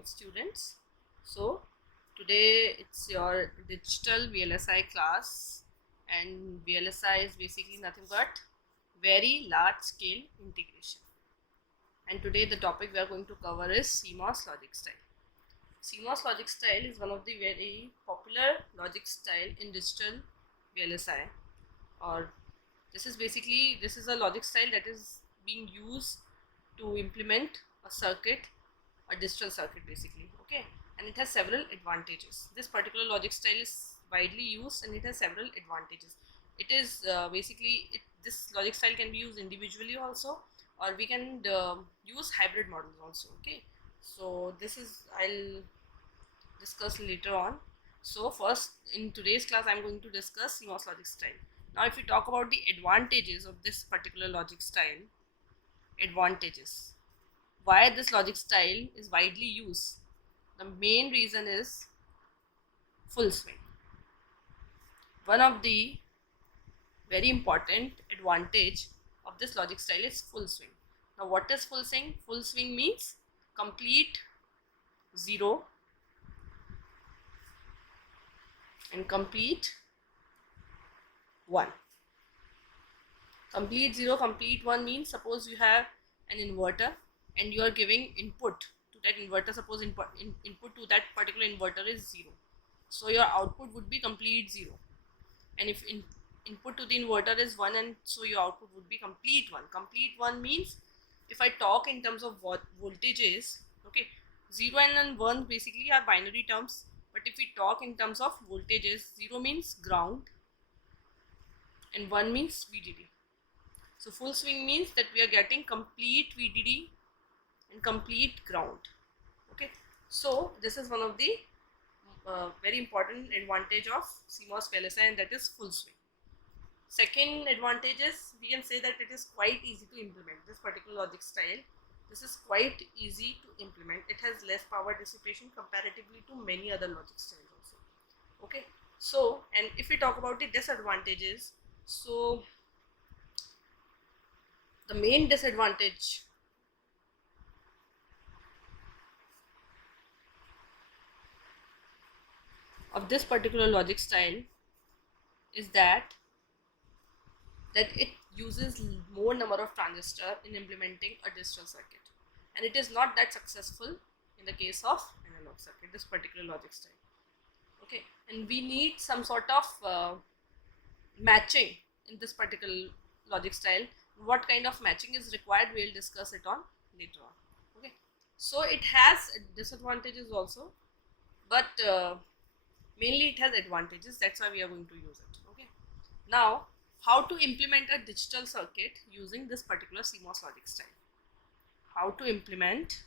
morning, students. So today it's your digital VLSI class, and VLSI is basically nothing but very large scale integration. And today the topic we are going to cover is CMOS logic style. CMOS logic style is one of the very popular logic style in digital VLSI, or this is a logic style that is being used to implement a circuit, a digital circuit basically. Okay, and it has several advantages. This particular logic style is widely used and it has several advantages. It is this logic style can be used individually also, or we can use hybrid models also. Okay, so this is I'll discuss later on. So first, in today's class I'm going to discuss CMOS logic style. Now if we talk about the advantages of this particular logic style, advantages, why this logic style is widely used, the main reason is full swing. One of the very important advantage of this logic style is full swing. Now what is full swing? Full swing means complete 0 and complete 1. Complete 0, complete 1 means suppose you have an inverter and you are giving input to that inverter. Suppose input to that particular inverter is 0, so your output would be complete 0. And if input to the inverter is 1, and so your output would be complete 1. Complete 1 means, if I talk in terms of voltages, okay, 0 and 1 basically are binary terms, but if we talk in terms of voltages, 0 means ground and 1 means VDD. So full swing means that we are getting complete VDD and complete ground. Okay, so this is one of the very important advantage of CMOS VLSI, and that is full swing. Second advantage is, we can say that it is quite easy to implement this particular logic style. This is quite easy to implement. It has less power dissipation comparatively to many other logic styles also. Okay, so and if we talk about the disadvantages, so the main disadvantage of this particular logic style is that it uses more number of transistors in implementing a digital circuit, and it is not that successful in the case of analog circuit, this particular logic style. Okay, and we need some sort of matching in this particular logic style. What kind of matching is required, we'll discuss it on later on. Okay, so it has disadvantages also, but mainly it has advantages. That's why we are going to use it. Okay, now how to implement a digital circuit using this particular CMOS logic style. How to implement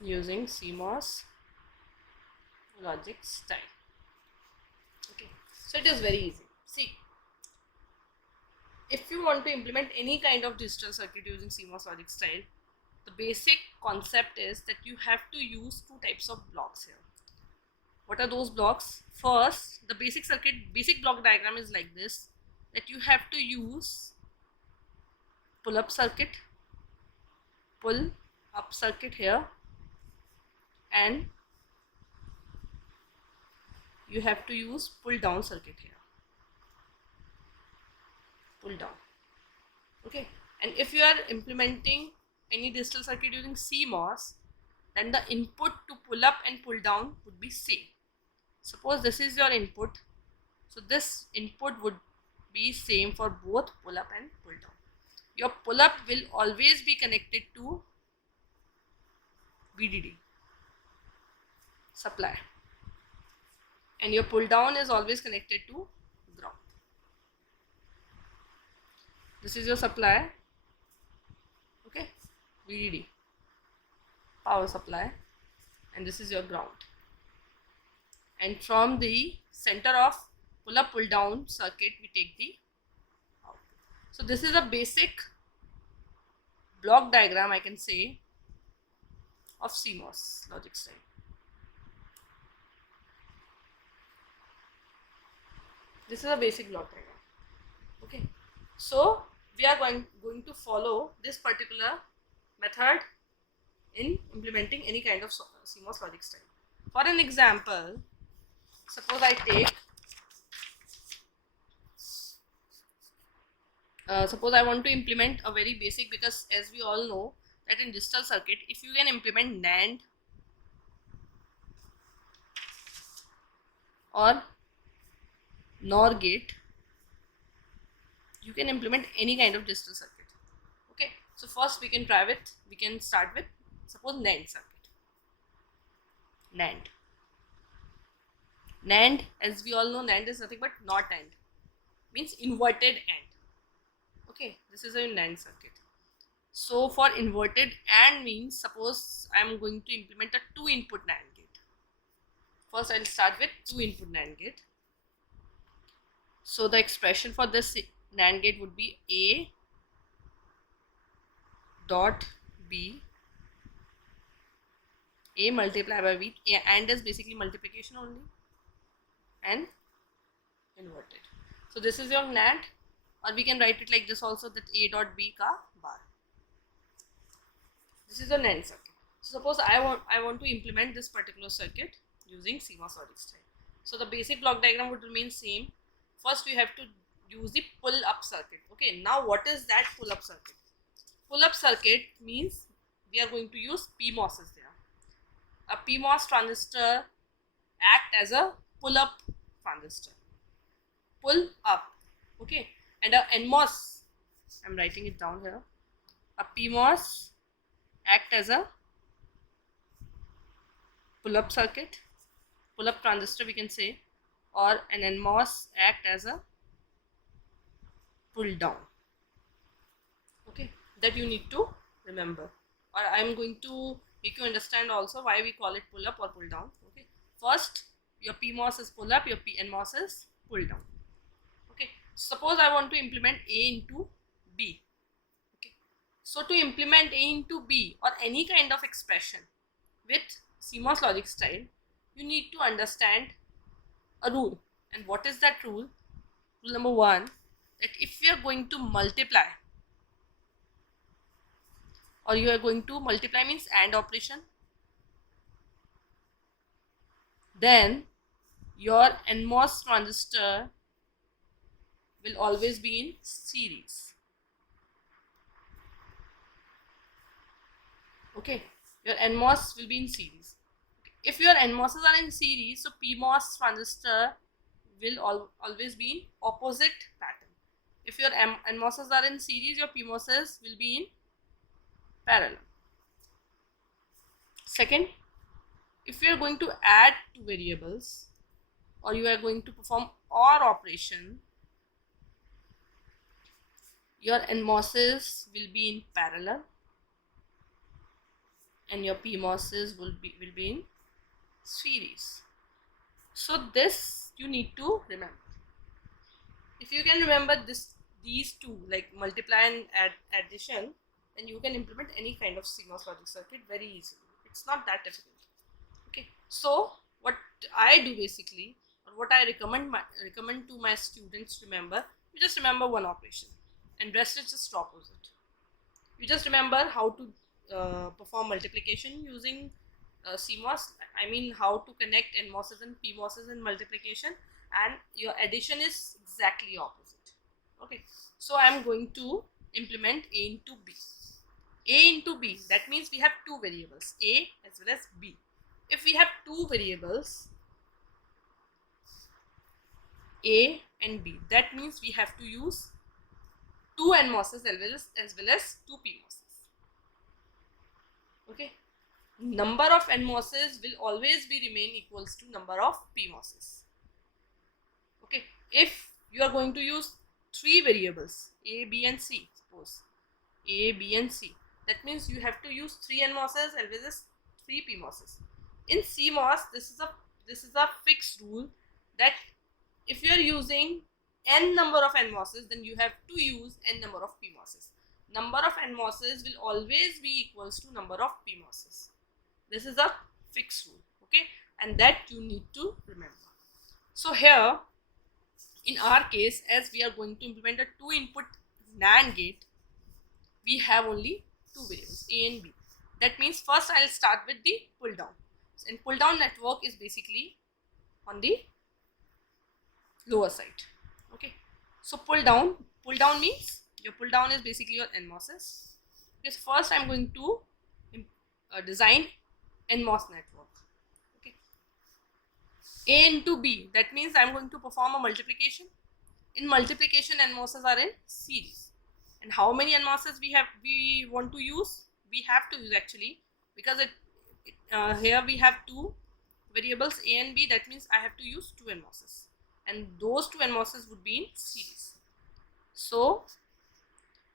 using CMOS logic style. Okay, so it is very easy. See, if you want to implement any kind of digital circuit using CMOS logic style, the basic concept is that you have to use two types of blocks here. What are those blocks? First, the basic block diagram is like this, that you have to use pull up circuit here, and you have to use pull down circuit here, pull down. Okay, and if you are implementing any digital circuit using CMOS, then the input to pull up and pull down would be same. Suppose this is your input, so this input would be same for both pull up and pull down. Your pull up will always be connected to VDD supply, and your pull down is always connected to ground. This is your supply, okay, VDD power supply, and this is your ground. And from the center of pull up pull down circuit we take the output. So this is a basic block diagram, I can say, of CMOS logic style. This is a basic block diagram. Okay, so we are going to follow this particular method in implementing any kind of CMOS logic style. For an example, suppose I take suppose I want to implement a very basic, because as we all know that in digital circuit, if you can implement NAND or NOR gate, you can implement any kind of digital circuit. Okay, so first we can start with suppose NAND circuit. NAND, as we all know, NAND is nothing but not AND, means inverted AND. Okay, this is a NAND circuit. So for inverted AND means, suppose I am going to implement a 2-input NAND gate. First I'll start with 2-input NAND gate. So the expression for this NAND gate would be A dot B, A multiplied by B, AND is basically multiplication only, and inverted. So this is your NAND, or we can write it like this also, that A dot B ka bar. This is a NAND circuit. So suppose I want to implement this particular circuit using CMOS logic style. So the basic block diagram would remain same. First we have to use the pull up circuit. Okay, now what is that pull up circuit? Pull up circuit means we are going to use PMOSs there. A PMOS transistor act as a pull up transistor. Pull up. Okay, and a NMOS, I'm writing it down here. A PMOS act as a pull up circuit, pull up transistor we can say, or an NMOS act as a pull down. Okay, that you need to remember, or I am going to make you understand also why we call it pull up or pull down. Okay, first your PMOS is pull up, your NMOS is pull down. Okay, suppose I want to implement A into B. Okay, so to implement A into B or any kind of expression with CMOS logic style, you need to understand a rule. And what is that rule? Rule number 1, that if we are going to multiply, or you are going to multiply means AND operation, then your NMOS transistor will always be in series. Okay, your NMOS will be in series. If your NMOSs are in series, so PMOS transistor will always be in opposite pattern. If your NMOSs are in series, your PMOSs will be in parallel. Second, if you are going to add two variables, or you are going to perform OR operation, your NMOSs will be in parallel and your PMOSs will be in series. So this you need to remember. If you can remember these two, like multiply and addition, then you can implement any kind of CMOS logic circuit very easily. It's not that difficult. Okay, so what I do basically, or what I recommend to my students to remember, you just remember one operation and rest is just opposite. You just remember how to perform multiplication using CMOS, I mean how to connect NMOSs and PMOSs in multiplication, and your addition is exactly opposite. Okay, so I am going to implement A into B. A into B, that means we have two variables, A as well as B. If we have two variables, A and B, that means we have to use two NMOSs as well as two PMOSs. Okay, number of NMOSs will always be remain equals to number of PMOSs. Okay, if you are going to use three variables, A, B and C, suppose A, B and C, that means you have to use three NMOSs as well as three PMOSs. In CMOS, this is a fixed rule that if you are using n number of NMOSs, then you have to use n number of PMOSs. Number of NMOSs will always be equals to number of PMOSs. This is a fixed rule, okay, and that you need to remember. So here in our case, as we are going to implement a 2-input NAND gate, we have only 2 variables, A and B. That means first I'll start with the pull down. And pull down network is basically on the lower side. Okay, so pull down means your pull down is basically your NMOSes. Okay, so first I'm going to design NMOS network. Okay, A into B, that means I'm going to perform a multiplication. In multiplication, NMOSes are in series. And how many NMOSes we want to use? We have to use actually, because here we have 2 variables A and B. That means I have to use 2 NMOSes, and those 2 NMOSes would be in series. So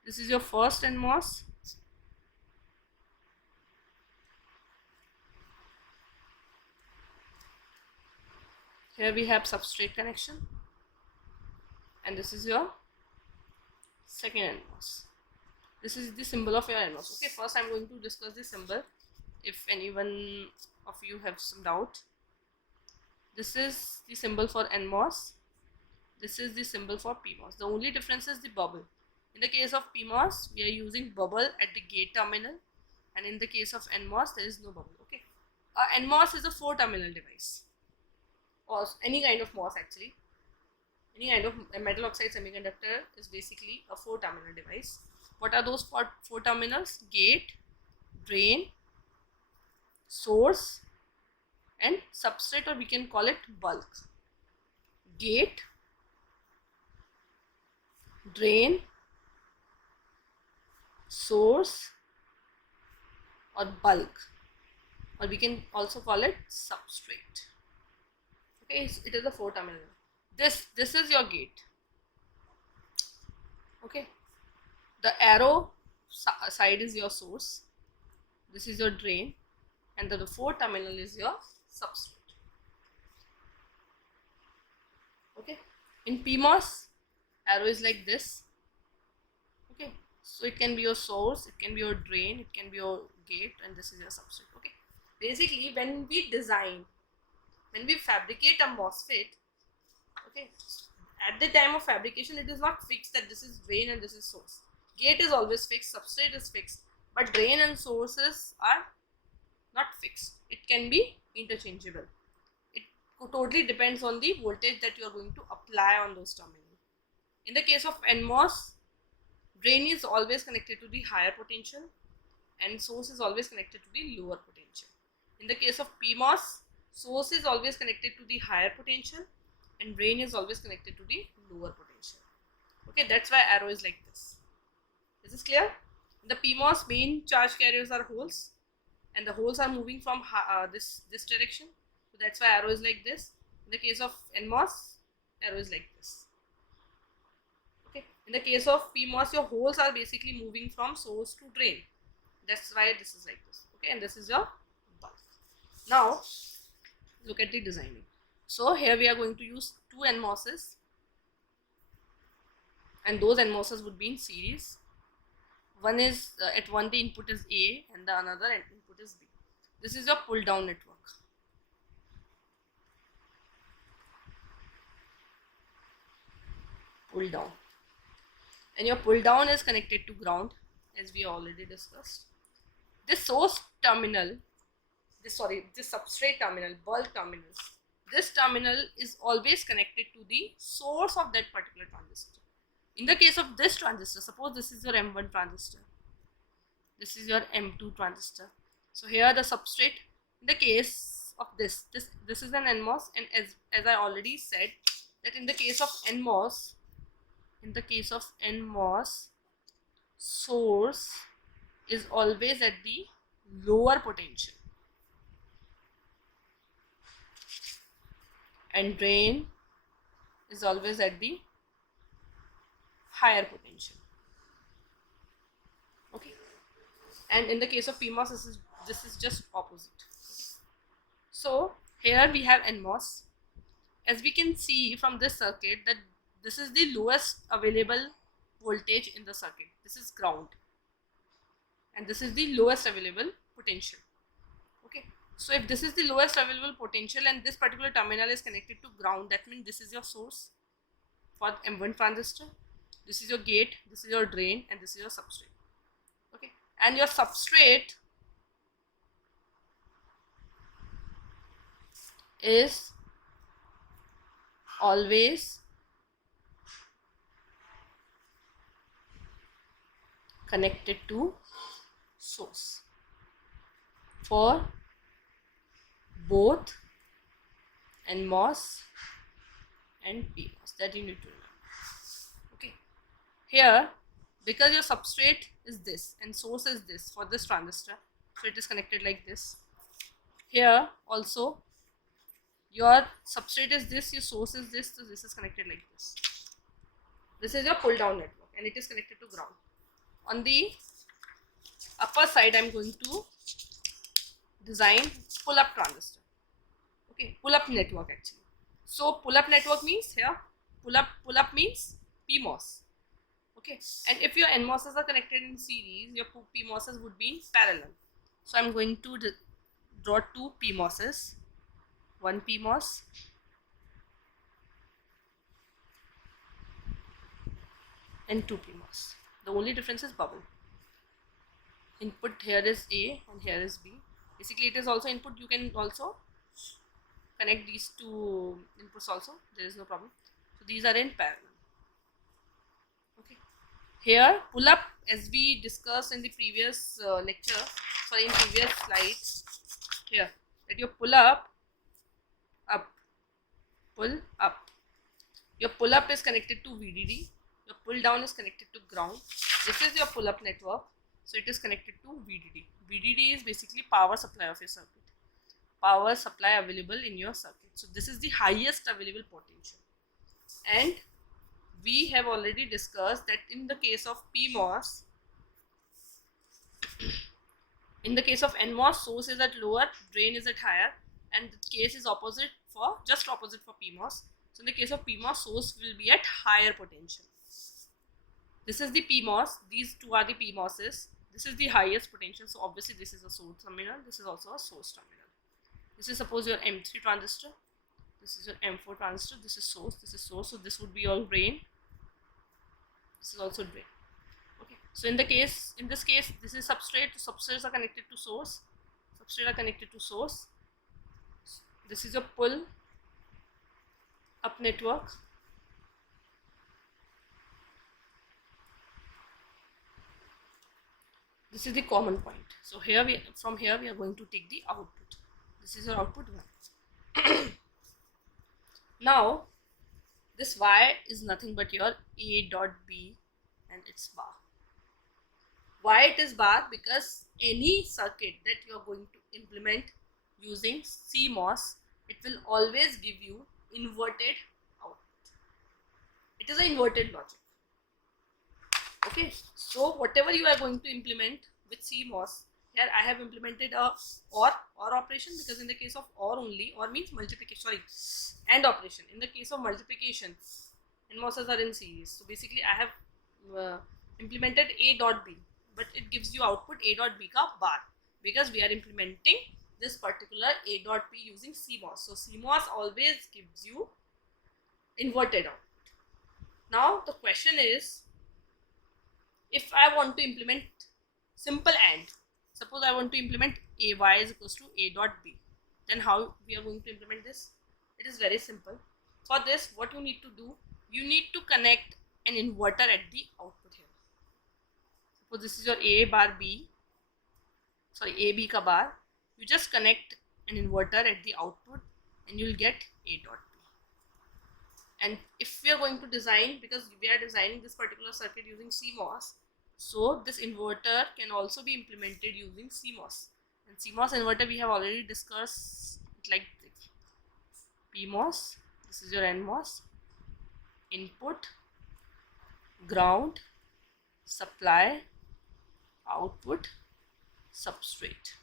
this is your first NMOS. Here we have substrate connection, and this is your second NMOS. This is the symbol of your NMOS. Okay, first I'm going to discuss the symbol if anyone of you have some doubt. This is the symbol for NMOS. This is the symbol for PMOS. The only difference is the bubble. In the case of PMOS, we are using bubble at the gate terminal, and in the case of NMOS, there is no bubble. Okay, NMOS is a 4-terminal device, or any kind of MOS actually. Any kind of metal oxide semiconductor is basically a 4-terminal device. What are those 4 terminals? Gate, drain, source, and substrate, or we can call it bulk. Gate, drain, source, or bulk, or we can also call it substrate. Okay, it is a 4-terminal. This is your gate. Okay, the arrow side is your source, this is your drain, and the 4-terminal is your substrate. Okay, in PMOS, arrow is like this. Okay, so it can be your source, it can be your drain, it can be your gate, and this is your substrate. Okay, basically when we fabricate a MOSFET, okay, at the time of fabrication it is not fixed that this is drain and this is source. Gate is always fixed, substrate is fixed, but drain and sources are not fixed. It can be interchangeable. It totally depends on the voltage that you are going to apply on those terminals. In the case of NMOS, drain is always connected to the higher potential and source is always connected to the lower potential. In the case of PMOS, source is always connected to the higher potential and drain is always connected to the lower potential. Okay, that's why arrow is like this. Is this clear? In the PMOS, main charge carriers are holes, and the holes are moving from this direction, so that's why arrow is like this. In the case of NMOS, arrow is like this. Okay, in the case of PMOS, your holes are basically moving from source to drain, that's why this is like this. Okay, and this is your bulk. Now look at the designing. So here we are going to use 2 NMOSes, and those NMOSes would be in series. One is at one the input is A and the another input is B. This is your pull down network. Pull down, and your pull down is connected to ground, as we already discussed. This source terminal, this substrate terminal, bulk terminals, this terminal is always connected to the source of that particular transistor. In the case of this transistor, suppose this is your M1 transistor, this is your M2 transistor. So here the substrate, in the case of this is an NMOS, and as I already said that in the case of NMOS, source is always at the lower potential and drain is always at the higher potential. Okay, and in the case of PMOS, this is just opposite. Okay. So here we have NMOS. As we can see from this circuit, that this is the lowest available voltage in the circuit. This is ground, and this is the lowest available potential. Okay, so if this is the lowest available potential and this particular terminal is connected to ground, that means this is your source, for M1 transistor. This is your gate, this is your drain, and this is your substrate. Okay, and your substrate is always connected to source for both NMOS and PMOS. That you need to remember. Okay, here because your substrate is this and source is this for this transistor, so it is connected like this. Here also your substrate is this, your source is this, so this is connected like this. This is your pull down network and it is connected to ground. On the upper side, I am going to design pull up transistor. Okay, pull up network actually. So pull up network means here pull up means PMOS. Okay, and if your NMOSs are connected in series, your PMOSs would be in parallel. So I'm going to draw two PMOSs, one PMOS and two PMOS. The only difference is bubble. Input here is A and here is B. Basically it is also input. You can also connect these two inputs also, there is no problem. So these are in parallel. Okay, here pull up, as we discussed in the previous lecture, sorry, in previous slides, here that your pull up, pull up, your pull up is connected to VDD, your pull down is connected to ground. This is your pull up network, so it is connected to VDD. VDD is basically power supply of your circuit, power supply available in your circuit. So this is the highest available potential, and we have already discussed that in the case of PMOS, in the case of NMOS, source is at lower, drain is at higher, and the case is opposite for just opposite for PMOS. So in the case of PMOS, source will be at higher potential. This is the PMOS, these two are the PMOSs. This is the highest potential, so obviously this is a source terminal, this is also a source terminal. This is suppose your M3 transistor, this is your M4 transistor, this is source, so this would be your drain, this is also drain. Okay, so in this case, this is substrate, so substrates are connected to source, This is your pull up network. This is the common point. So here from here we are going to take the output. This is your output 1. Now this Y is nothing but your A dot B and its bar. Why it is bar? Because any circuit that you are going to implement using CMOS, it will always give you inverted output. It is an inverted logic. Okay, so whatever you are going to implement with CMOS, here I have implemented a OR operation, because in the case of OR only, OR means multiplication, sorry, AND operation. In the case of multiplication, NMOSs are in series. So basically I have implemented A dot B, but it gives you output A dot B ka bar, because we are implementing this particular A dot B using CMOS. So CMOS always gives you inverted output. Now the question is, if I want to implement simple AND, suppose I want to implement AY is equals to A dot B, then how we are going to implement this? It is very simple. For this, what you need to do, you need to connect an inverter at the output here. Suppose this is your A bar B, sorry, AB ka bar. You just connect an inverter at the output and you will get A dot B. And if we are going to design, because we are designing this particular circuit using CMOS, so this inverter can also be implemented using CMOS. And CMOS inverter we have already discussed it like this. PMOS, this is your NMOS, input, ground, supply, output, substrate.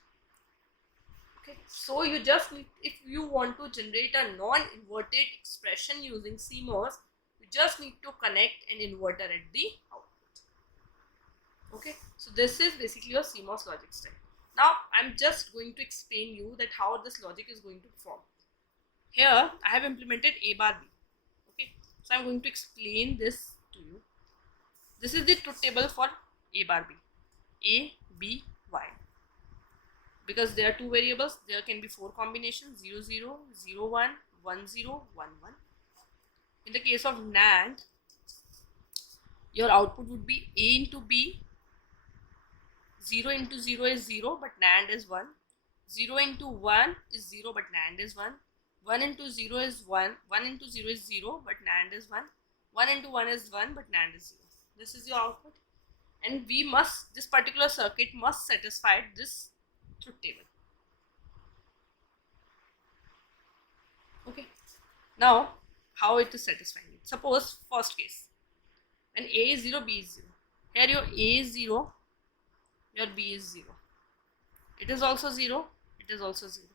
Okay, so you just need, if you want to generate a non-inverted expression using CMOS, you just need to connect an inverter at the output. Okay, so this is basically your CMOS logic stack. Now I'm just going to explain you that how this logic is going to perform. Here I have implemented A bar B. Okay, So I'm going to explain this to you. This is the truth table for A bar B. A, B, Y. Because there are two variables, there can be four combinations: 0, 0, 0, 1, 1, 0, 1, 1. In the case of NAND, your output would be A into B. 0 into 0 is 0, but NAND is 1. 0 into 1 is 0, but NAND is 1. 1 into 0 is 1. 1 into 0 is 0, but NAND is 1. 1 into 1 is 1, but NAND is 0. This is your output. And this particular circuit must satisfy this truth table. Okay. Now, how it is satisfying it? Suppose first case, when A is 0, B is 0. Here your A is 0, your B is 0. It is also 0, it is also 0.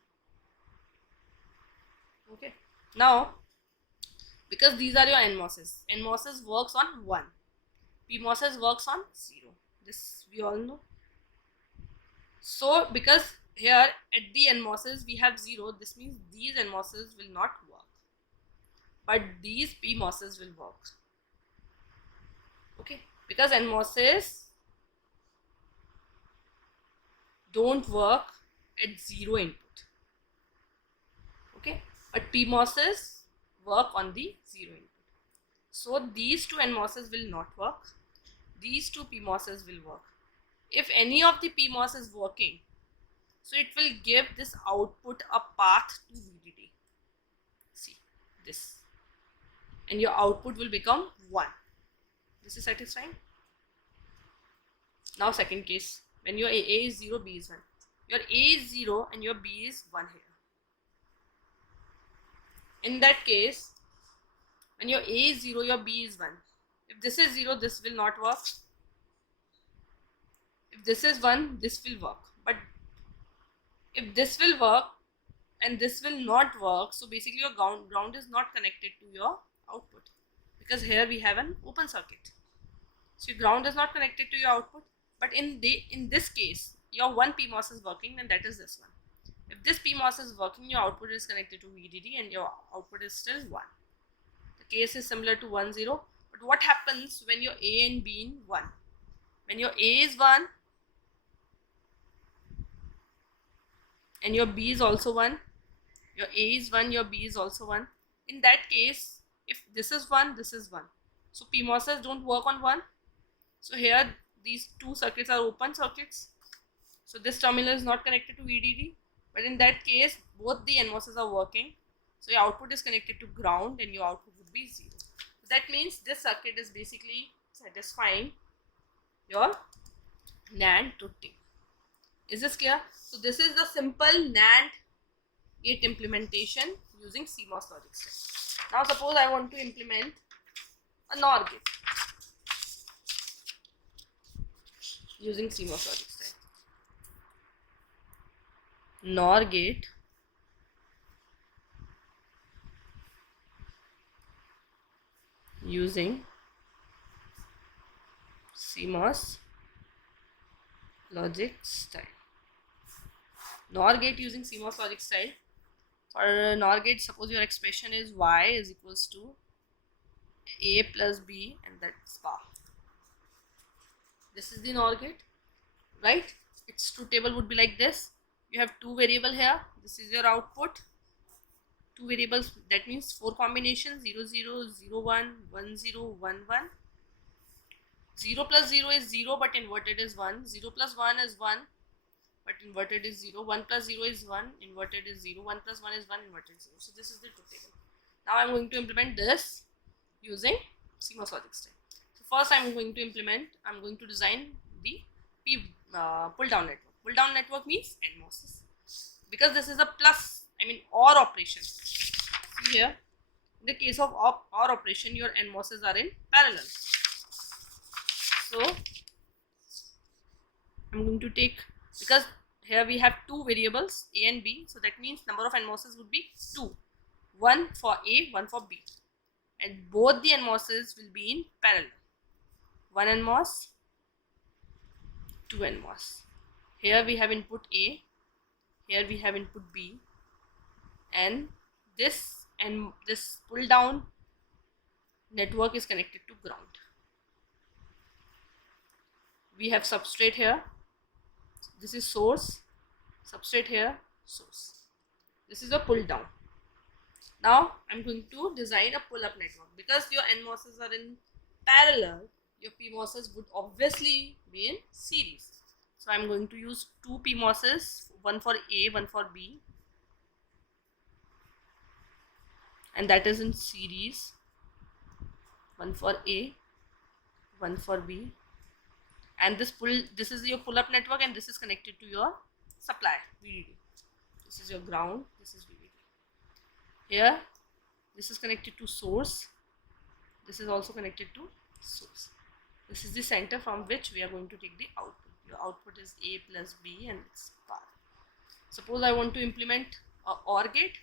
Okay. Now, because these are your NMOSes, NMOSes works on 1. PMOSes works on 0. This we all know. So, because here at the NMOSes we have 0, this means these NMOSes will not work. But these PMOSes will work. Okay. Because NMOSes don't work at 0 input. Okay. But PMOSes work on the 0 input. So these two NMOSes will not work. These two PMOSes will work. If any of the PMOS is working, so it will give this output a path to VDD. See this. And your output will become 1. This is satisfying. Now second case, when your A is 0, B is 1. Your A is 0 and your B is 1 here. In that case, when your A is 0, your B is 1. If this is 0, this will not work. If this is 1, this will work. But if this will work and this will not work, so basically your ground is not connected to your output, because here we have an open circuit. So your ground is not connected to your output. But in this case, your one PMOS is working, and that is this one. If this PMOS is working, your output is connected to VDD and your output is still 1. The case is similar to 1, 0. But what happens when your A and B in 1? When your A is 1 and your B is also 1, your A is 1, your B is also 1. In that case, if this is 1, this is 1. So PMOSes don't work on 1. So here these two circuits are open circuits. So this terminal is not connected to VDD. But in that case, both the NMOSes are working. So your output is connected to ground and your output would be 0. So that means this circuit is basically satisfying your NAND truth table. Is this clear? So this is the simple NAND gate implementation using CMOS logic step. Now suppose I want to implement a NOR gate using CMOS logic step. NOR gate using CMOS logic style. NOR gate using CMOS logic style. For NOR gate, suppose your expression is y is equals to a plus b, and that's bar. This is the NOR gate, right? Its truth table would be like this. You have two variables here. This is your output. Two variables, that means four combinations: 0, 0, 0, 1, 1, 0, 1, 1. 0 plus 0 is 0, but inverted is 1. 0 plus 1 is 1, but inverted is 0. 1 plus 0 is 1, inverted is 0. 1 plus 1 is 1, inverted is 0. So this is the truth table. Now I am going to implement this using CMOS logic style. So first I am going to design the pull down network. Pull down network means NMOSes, because this is a OR operation. See here, in the case of OR operation, your NMOSes are in parallel. So I'm going to take, because here we have two variables A and B, so that means number of NMOSes would be 2. 1 for A, 1 for B, and both the NMOSes will be in parallel. 1 NMOS, 2 NMOS. Here we have input A, here we have input B, and this pull down network is connected to ground. We have substrate here. This is source. Substrate here, source. This is a pull down. Now I'm going to design a pull up network. Because your NMOSes are in parallel, your PMOSes would obviously be in series. So I'm going to use two PMOSes, one for A, one for B, and that is in series. One for A, one for B, and this is your pull up network, and this is connected to your supply VDD. This is your ground, this is VDD. Here this is connected to source, this is also connected to source. This is the center from which we are going to take the output. Your output is A plus B and it's power. Suppose I want to implement a OR gate,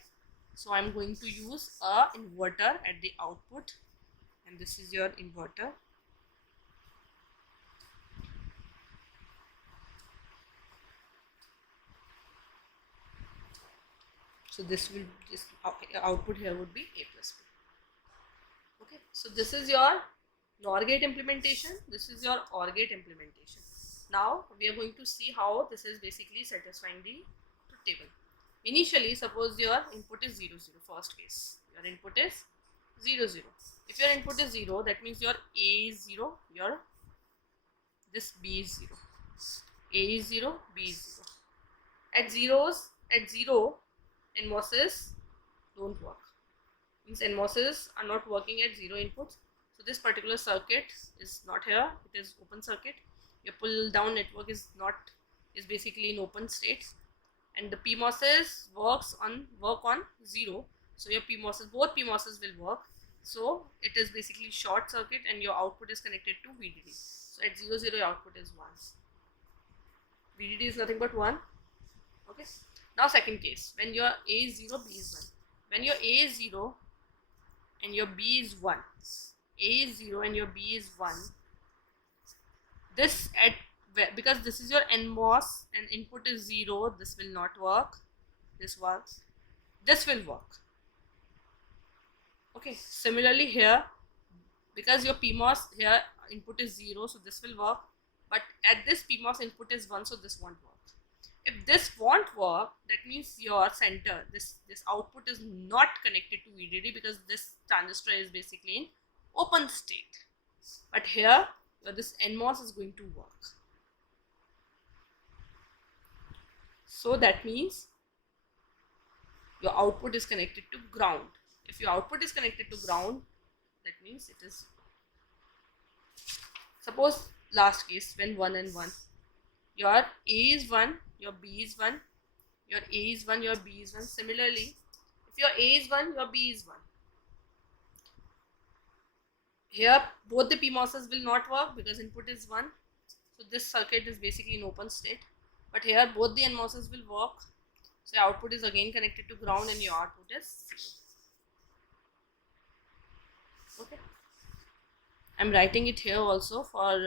so I'm going to use a inverter at the output, and this is your inverter. So this output here would be A plus B. Okay, so this is your NOR gate implementation, this is your OR gate implementation. Now we are going to see how this is basically satisfying the truth table. Initially, suppose your input is 0, 0, first case. Your input is 0, 0. If your input is 0, that means your A is 0, your this B is 0. A is 0, B is 0. At 0, NMOSes don't work. Means NMOSes are not working at 0 inputs. So this particular circuit is not here, it is open circuit. Your pull down network is basically in open state, and the PMOSes work on 0. So your both PMOSes will work. So it is basically short circuit and your output is connected to VDD. So at 0, 0 your output is 1. VDD is nothing but 1. Okay. Now second case, when your A is 0, B is 1. When your A is 0 and your B is 1, A is 0 and your B is 1, because this is your NMOS and input is 0, this will not work. This works. This will work. Okay. Similarly here, because your PMOS here input is 0, so this will work. But at this PMOS input is 1, so this won't work. If this won't work, that means your center, this output is not connected to VDD, because this transistor is basically in open state. But here this NMOS is going to work. So that means your output is connected to ground. If your output is connected to ground, that means it is. Suppose last case, when 1 and 1, your A is 1, your B is 1, your A is 1, your B is 1. Similarly, if your A is 1, your B is 1. Here both the PMOSes will not work because input is 1. So this circuit is basically in open state. But here both the NMOSes will work. So your output is again connected to ground and your output is 0. Okay. I'm writing it here also for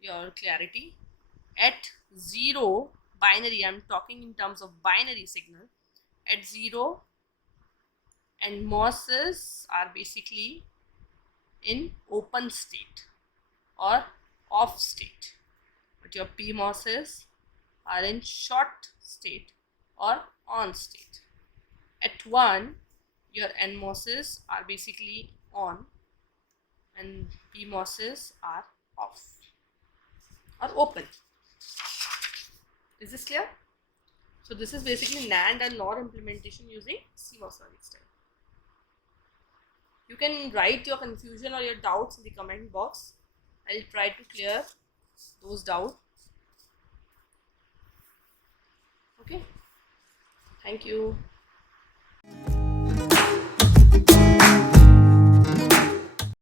your clarity. At 0 binary, I'm talking in terms of binary signal. At 0, NMOSes are basically in open state or off state, but your PMOSes are in short state or on state. At 1, your NMOSes are basically on and PMOSes are off or open. Is this clear? So this is basically NAND and NOR implementation using CMOS logic style. You can write your confusion or your doubts in the comment box. I'll try to clear those doubts. Okay. Thank you.